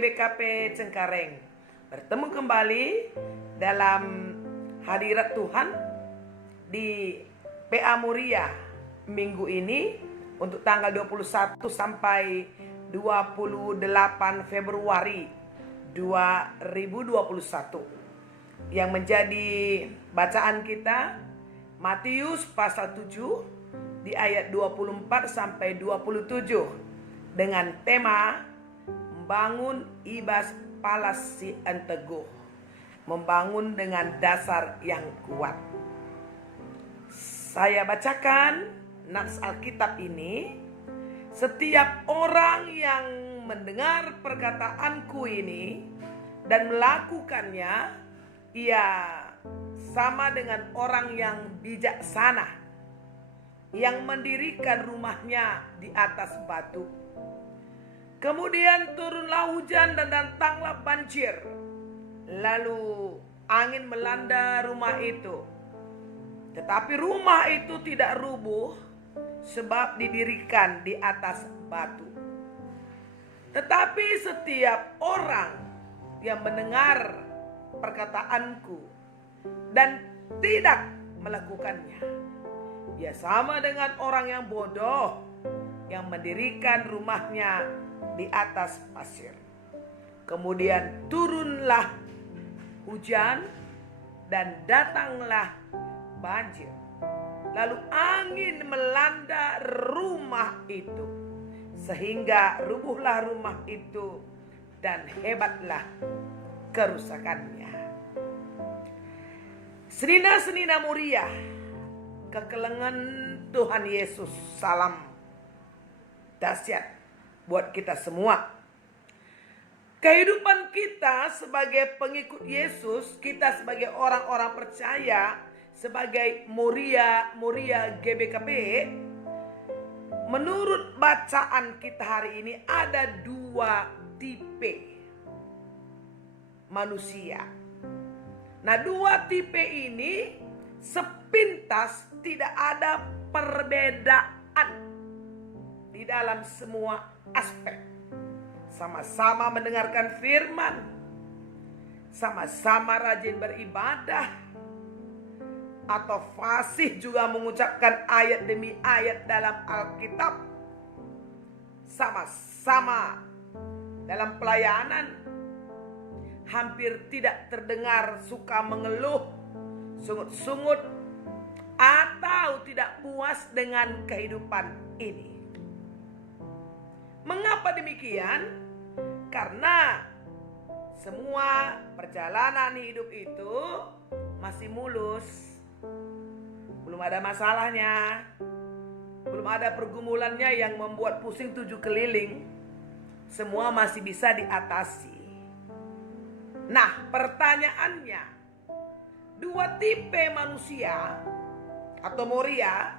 GBKP Cengkareng. Bertemu kembali dalam hadirat Tuhan di PA Muria minggu ini untuk tanggal 21 sampai 28 Februari 2021. Yang menjadi bacaan kita Matius pasal 7 di ayat 24 sampai 27 dengan tema membangun ibas palas si enteguh, membangun dengan dasar yang kuat. Saya bacakan nats Alkitab ini. Setiap orang yang mendengar perkataanku ini dan melakukannya, ia sama dengan orang yang bijaksana yang mendirikan rumahnya di atas batu. Kemudian turunlah hujan dan datanglah banjir. Lalu angin melanda rumah itu. Tetapi rumah itu tidak rubuh sebab didirikan di atas batu. Tetapi setiap orang yang mendengar perkataanku dan tidak melakukannya, ia sama dengan orang yang bodoh yang mendirikan rumahnya di atas pasir. Kemudian turunlah hujan dan datanglah banjir. Lalu angin melanda rumah itu, sehingga rubuhlah rumah itu dan hebatlah kerusakannya. Senina-senina Muria, kekelengan Tuhan Yesus, salam dahsyat buat kita semua. Kehidupan kita sebagai pengikut Yesus, kita sebagai orang-orang percaya, sebagai Muria GBKP, menurut bacaan kita hari ini ada dua tipe manusia. Nah, dua tipe ini sepintas tidak ada perbedaan di dalam semua aspek. Sama-sama mendengarkan firman, sama-sama rajin beribadah, atau fasih juga mengucapkan ayat demi ayat dalam Alkitab, sama-sama dalam pelayanan, hampir tidak terdengar suka mengeluh, sungut-sungut, atau tidak puas dengan kehidupan ini. Mengapa demikian? Karena semua perjalanan hidup itu masih mulus, belum ada masalahnya, belum ada pergumulannya yang membuat pusing 7 keliling. Semua masih bisa diatasi. Nah, pertanyaannya, dua tipe manusia atau Moria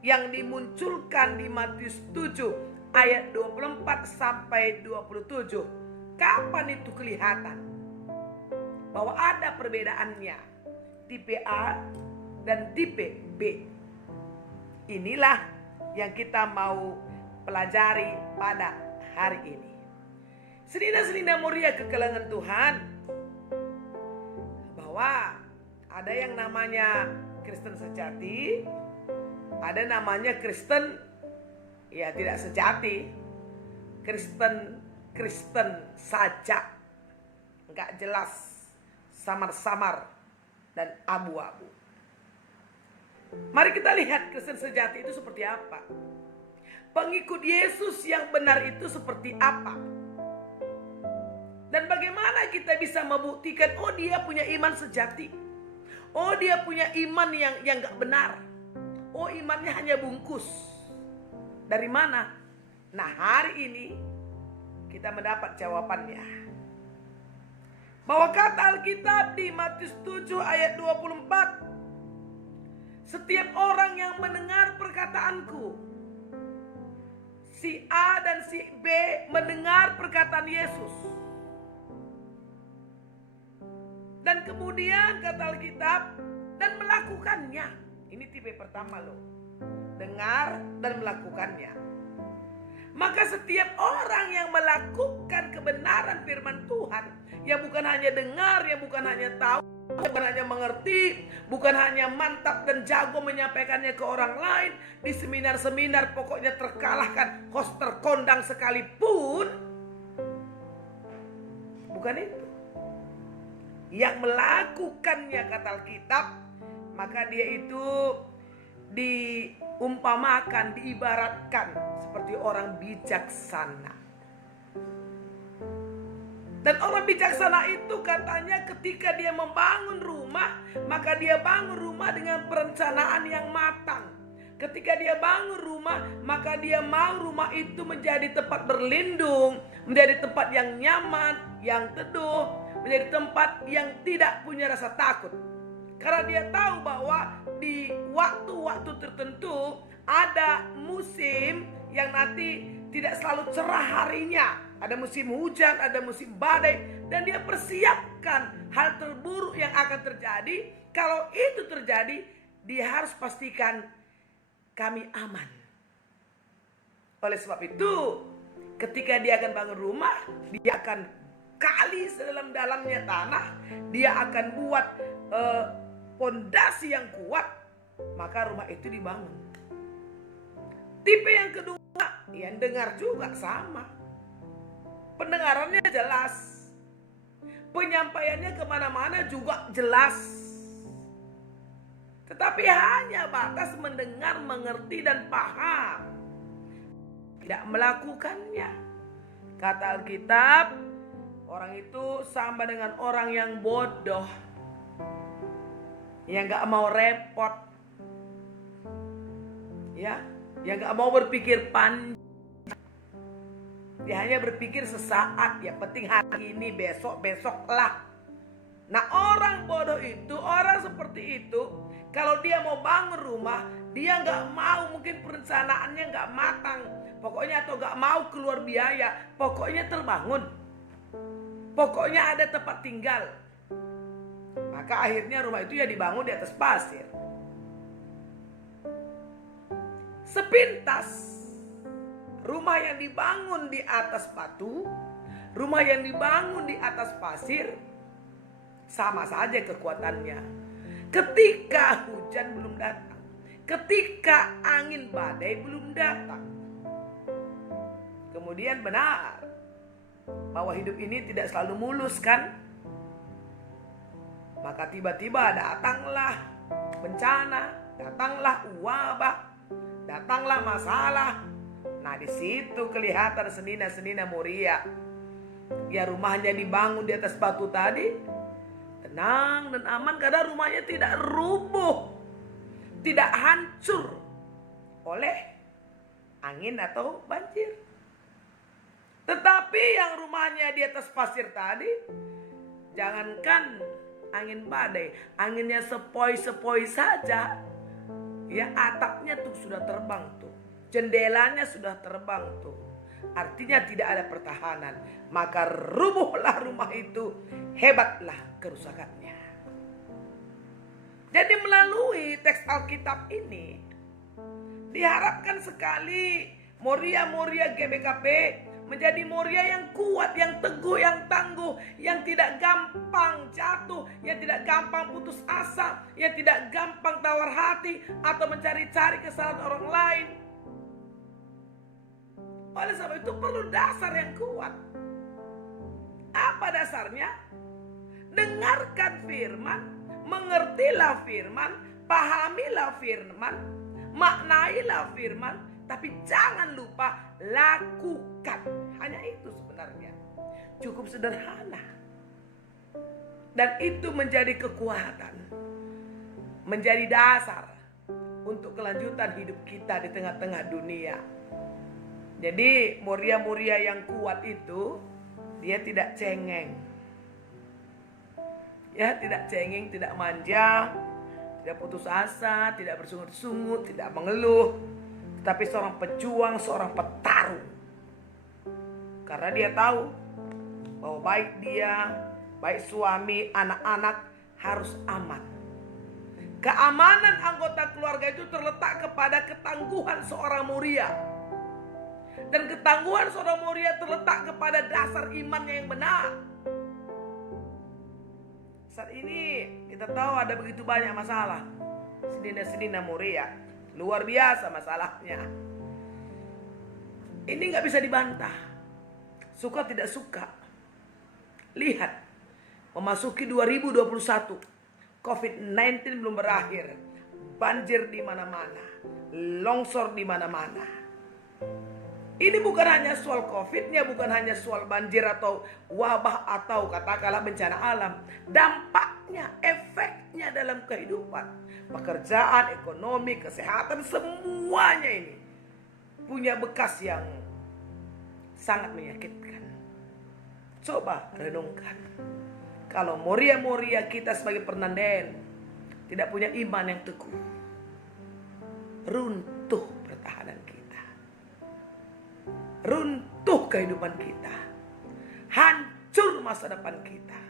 yang dimunculkan di Matius 7 ayat 24 sampai 27. Kapan itu kelihatan bahwa ada perbedaannya, tipe A dan tipe B? Inilah yang kita mau pelajari pada hari ini. Senina-senina Muria kekelengan Tuhan, bahwa ada yang namanya Kristen sejati, ada namanya Kristen ya tidak sejati, Kristen saja, nggak jelas, samar-samar dan abu-abu. Mari kita lihat Kristen sejati itu seperti apa. Pengikut Yesus yang benar itu seperti apa. Dan bagaimana kita bisa membuktikan, oh dia punya iman sejati, oh dia punya iman yang nggak benar, oh imannya hanya bungkus. Dari mana? Nah, hari ini kita mendapat jawabannya. Bahwa kata Alkitab di Matius 7 ayat 24, setiap orang yang mendengar perkataanku, si A dan si B mendengar perkataan Yesus, dan kemudian kata Alkitab dan melakukannya. Ini tipe pertama loh. Dengar dan melakukannya. Maka setiap orang yang melakukan kebenaran firman Tuhan, yang bukan hanya dengar, yang bukan hanya tahu, bukan hanya mengerti, bukan hanya mantap dan jago menyampaikannya ke orang lain, di seminar-seminar pokoknya terkalahkan, host terkondang sekalipun, bukan itu. Yang melakukannya kata Alkitab, maka dia itu diumpamakan, diibaratkan seperti orang bijaksana. Dan orang bijaksana itu katanya ketika dia membangun rumah, maka dia bangun rumah dengan perencanaan yang matang. Ketika dia bangun rumah, maka dia mau rumah itu menjadi tempat berlindung, menjadi tempat yang nyaman, yang teduh, menjadi tempat yang tidak punya rasa takut. Karena dia tahu bahwa di waktu-waktu tertentu ada musim yang nanti tidak selalu cerah harinya. Ada musim hujan, ada musim badai. Dan dia persiapkan hal terburuk yang akan terjadi. Kalau itu terjadi, dia harus pastikan kami aman. Oleh sebab itu, ketika dia akan bangun rumah, dia akan gali sedalam-dalamnya tanah. Dia akan buat pondasi yang kuat, maka rumah itu dibangun. Tipe yang kedua, yang dengar juga sama. Pendengarannya jelas, penyampaiannya kemana-mana juga jelas. Tetapi hanya batas mendengar, mengerti dan paham, tidak melakukannya. Kata Alkitab, orang itu sama dengan orang yang bodoh, yang gak mau repot, ya, yang gak mau berpikir panjang. Dia hanya berpikir sesaat, ya penting hari ini, besok-besoklah. Nah orang bodoh itu, orang seperti itu, kalau dia mau bangun rumah, dia gak mau, mungkin perencanaannya gak matang, pokoknya atau gak mau keluar biaya, pokoknya terbangun, pokoknya ada tempat tinggal. Maka akhirnya rumah itu ya dibangun di atas pasir. Sepintas, rumah yang dibangun di atas batu, rumah yang dibangun di atas pasir, sama saja kekuatannya. Ketika hujan belum datang, ketika angin badai belum datang. Kemudian benar bahwa hidup ini tidak selalu mulus kan? Maka tiba-tiba datanglah bencana, datanglah wabah, datanglah masalah. Nah di situ kelihatan senina-senina Moria. Ya rumahnya dibangun di atas batu tadi, tenang dan aman karena rumahnya tidak rubuh, tidak hancur oleh angin atau banjir. Tetapi yang rumahnya di atas pasir tadi, jangankan angin badai, anginnya sepoi-sepoi saja, ya atapnya tuh sudah terbang tuh, jendelanya sudah terbang tuh, artinya tidak ada pertahanan. Maka rubuhlah rumah itu, hebatlah kerusakannya. Jadi melalui teks Alkitab ini diharapkan sekali Moria-Moria GBKP menjadi Moria yang kuat, yang teguh, yang tangguh, yang tidak gampang jatuh, yang tidak gampang putus asa, yang tidak gampang tawar hati atau mencari-cari kesalahan orang lain. Oleh sebab itu perlu dasar yang kuat. Apa dasarnya? Dengarkan firman, mengertilah firman, pahamilah firman, maknailah firman, tapi jangan lupa lakukan. Hanya itu sebenarnya. Cukup sederhana. Dan itu menjadi kekuatan, menjadi dasar untuk kelanjutan hidup kita di tengah-tengah dunia. Jadi Moria-Moria yang kuat itu, dia tidak cengeng. Ya, tidak cengeng, tidak manja, tidak putus asa, tidak bersungut-sungut, tidak mengeluh. Tapi seorang pejuang, seorang petarung. Karena dia tahu bahwa baik dia, baik suami, anak-anak harus aman. Keamanan anggota keluarga itu terletak kepada ketangguhan seorang Moria. Dan ketangguhan saudara Moria terletak kepada dasar imannya yang benar. Saat ini kita tahu ada begitu banyak masalah. Sedina Moria, luar biasa masalahnya. Ini gak bisa dibantah. Suka tidak suka. Lihat, memasuki 2021, COVID-19 belum berakhir. Banjir di mana-mana, longsor di mana-mana. Ini bukan hanya soal COVID-nya, bukan hanya soal banjir atau wabah atau katakanlah bencana alam. Dampaknya, efeknya dalam kehidupan, pekerjaan, ekonomi, kesehatan, semuanya ini punya bekas yang sangat menyakitkan. Coba renungkan. Kalau Moria kita sebagai Fernanden tidak punya iman yang teguh, runtuh pertahanan kita. Runtuh kehidupan kita. Hancur masa depan kita.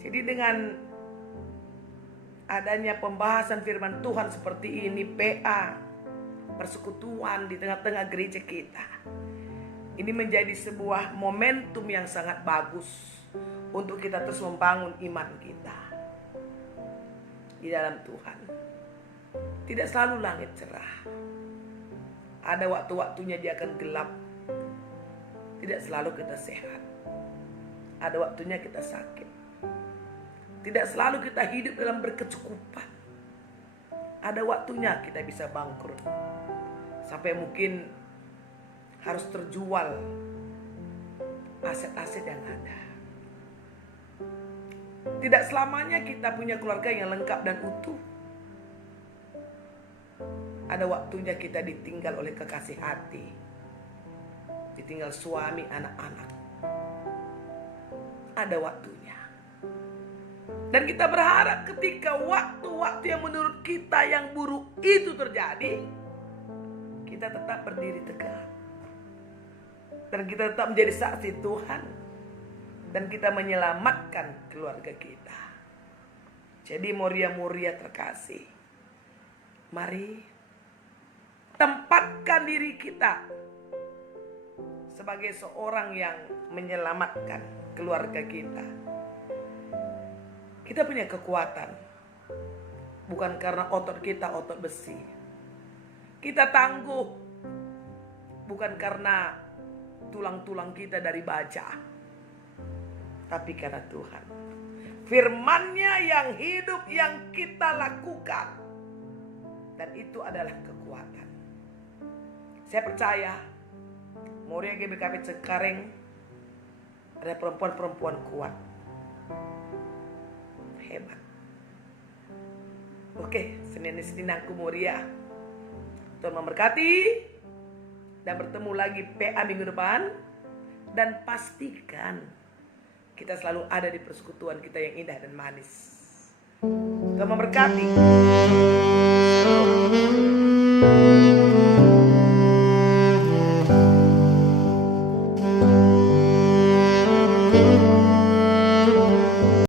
Jadi dengan adanya pembahasan firman Tuhan seperti ini, PA, persekutuan di tengah-tengah gereja kita, ini menjadi sebuah momentum yang sangat bagus untuk kita terus membangun iman kita di dalam Tuhan. Tidak selalu langit cerah. Ada waktu-waktunya dia akan gelap. Tidak selalu kita sehat. Ada waktunya kita sakit. Tidak selalu kita hidup dalam berkecukupan. Ada waktunya kita bisa bangkrut. Sampai mungkin harus terjual aset-aset yang ada. Tidak selamanya kita punya keluarga yang lengkap dan utuh. Ada waktunya kita ditinggal oleh kekasih hati. Ditinggal suami, anak-anak. Ada waktunya. Dan kita berharap ketika waktu-waktu yang menurut kita yang buruk itu terjadi, kita tetap berdiri tegak. Dan kita tetap menjadi saksi Tuhan. Dan kita menyelamatkan keluarga kita. Jadi Moria terkasih, mari tempatkan diri kita sebagai seorang yang menyelamatkan keluarga kita. Kita punya kekuatan. Bukan karena otot kita otot besi. Kita tangguh. Bukan karena tulang-tulang kita dari baja. Tapi karena Tuhan. Firman-Nya yang hidup yang kita lakukan. Dan itu adalah kekuatan. Saya percaya Moria GBKP Cengkareng ada perempuan-perempuan kuat, hebat. Oke, Senin aku Moria. Tuhan memberkati. Dan bertemu lagi PA minggu depan. Dan pastikan kita selalu ada di persekutuan kita yang indah dan manis. Tuhan memberkati.